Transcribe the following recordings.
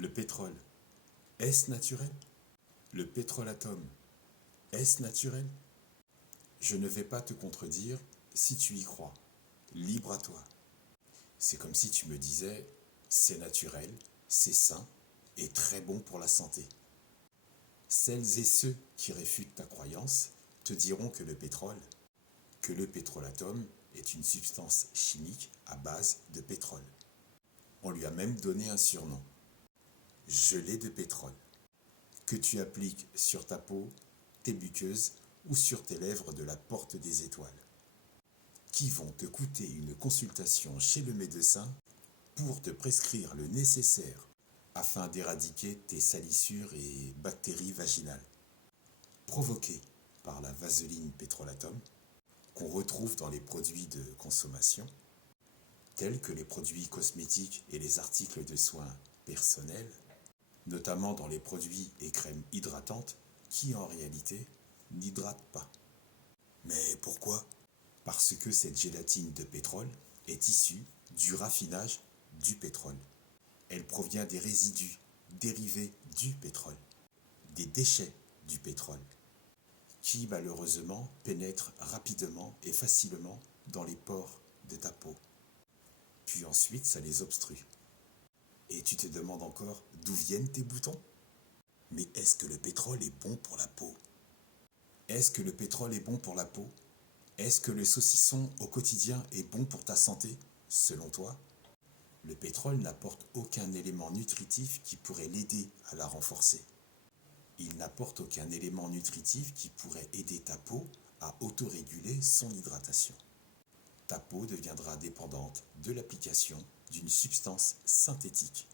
Le pétrole, est-ce naturel? Le pétrolatome, est-ce naturel? Je ne vais pas te contredire si tu y crois. Libre à toi. C'est comme si tu me disais, c'est naturel, c'est sain et très bon pour la santé. Celles et ceux qui réfutent ta croyance te diront que le pétrolatome est une substance chimique à base de pétrole. On lui a même donné un surnom, gelée de pétrole, que tu appliques sur ta peau, tes muqueuses ou sur tes lèvres de la porte des étoiles, qui vont te coûter une consultation chez le médecin pour te prescrire le nécessaire afin d'éradiquer tes salissures et bactéries vaginales, provoquées par la vaseline pétrolatome, qu'on retrouve dans les produits de consommation, tels que les produits cosmétiques et les articles de soins personnels, notamment dans les produits et crèmes hydratantes qui en réalité n'hydratent pas. Mais pourquoi? Parce que cette gélatine de pétrole est issue du raffinage du pétrole. Elle provient des résidus dérivés du pétrole, des déchets du pétrole, qui malheureusement pénètrent rapidement et facilement dans les pores de ta peau. Puis ensuite, ça les obstrue. Et tu te demandes encore d'où viennent tes boutons? Mais est-ce que le pétrole est bon pour la peau? Est-ce que le pétrole est bon pour la peau? Est-ce que le saucisson au quotidien est bon pour ta santé, selon toi? Le pétrole n'apporte aucun élément nutritif qui pourrait l'aider à la renforcer. Il n'apporte aucun élément nutritif qui pourrait aider ta peau à autoréguler son hydratation. Ta peau deviendra dépendante de l'application d'une substance synthétique.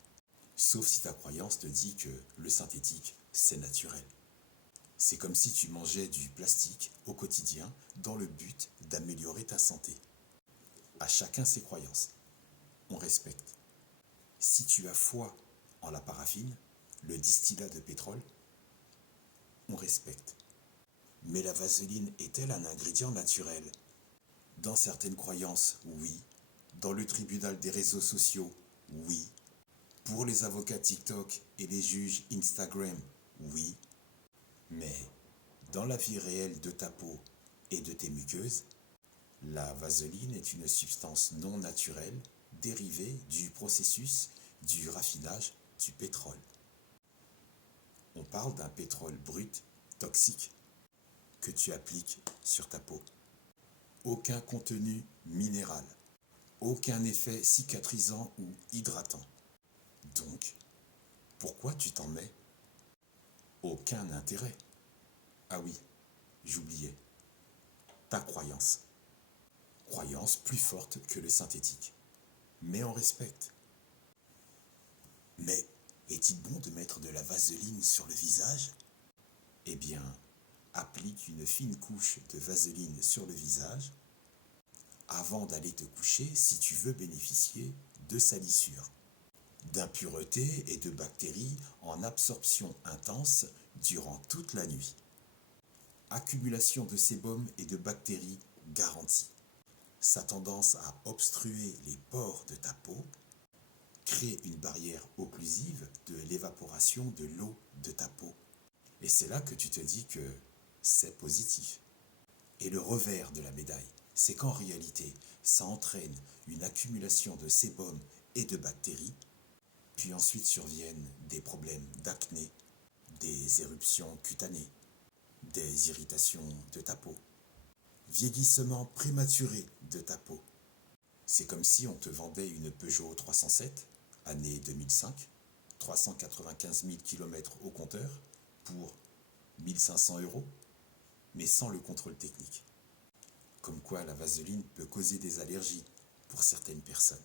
Sauf si ta croyance te dit que le synthétique, c'est naturel. C'est comme si tu mangeais du plastique au quotidien dans le but d'améliorer ta santé. À chacun ses croyances. On respecte. Si tu as foi en la paraffine, le distillat de pétrole, on respecte. Mais la vaseline est-elle un ingrédient naturel? Dans certaines croyances, oui. Dans le tribunal des réseaux sociaux, oui. Pour les avocats TikTok et les juges Instagram, oui. Mais dans la vie réelle de ta peau et de tes muqueuses, la vaseline est une substance non naturelle dérivée du processus du raffinage du pétrole. On parle d'un pétrole brut, toxique, que tu appliques sur ta peau. Aucun contenu minéral, aucun effet cicatrisant ou hydratant. Donc, pourquoi tu t'en mets? Aucun intérêt. Ah oui, j'oubliais. Ta croyance. Croyance plus forte que le synthétique. Mais on respecte. Mais est-il bon de mettre de la vaseline sur le visage? Eh bien, applique une fine couche de vaseline sur le visage avant d'aller te coucher si tu veux bénéficier de salissures, d'impuretés et de bactéries en absorption intense durant toute la nuit. Accumulation de sébum et de bactéries garantie. Sa tendance à obstruer les pores de ta peau crée une barrière occlusive de l'évaporation de l'eau de ta peau. Et c'est là que tu te dis que c'est positif. Et le revers de la médaille, c'est qu'en réalité, ça entraîne une accumulation de sébum et de bactéries, puis ensuite surviennent des problèmes d'acné, des éruptions cutanées, des irritations de ta peau, vieillissement prématuré de ta peau. C'est comme si on te vendait une Peugeot 307, année 2005, 395 000 km au compteur, pour 1500 €, mais sans le contrôle technique. Comme quoi la vaseline peut causer des allergies pour certaines personnes.